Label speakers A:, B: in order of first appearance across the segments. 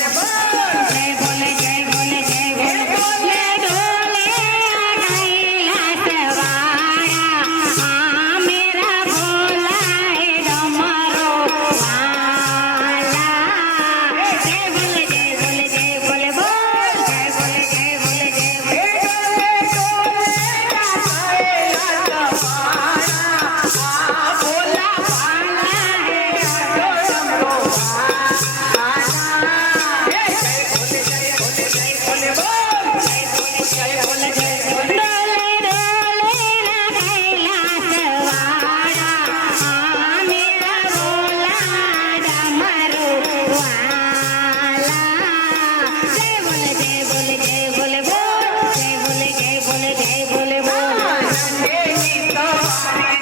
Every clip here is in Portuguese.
A: mais. É Sorry.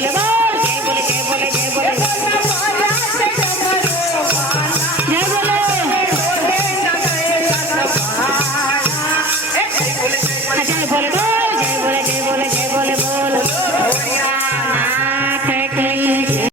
B: le va.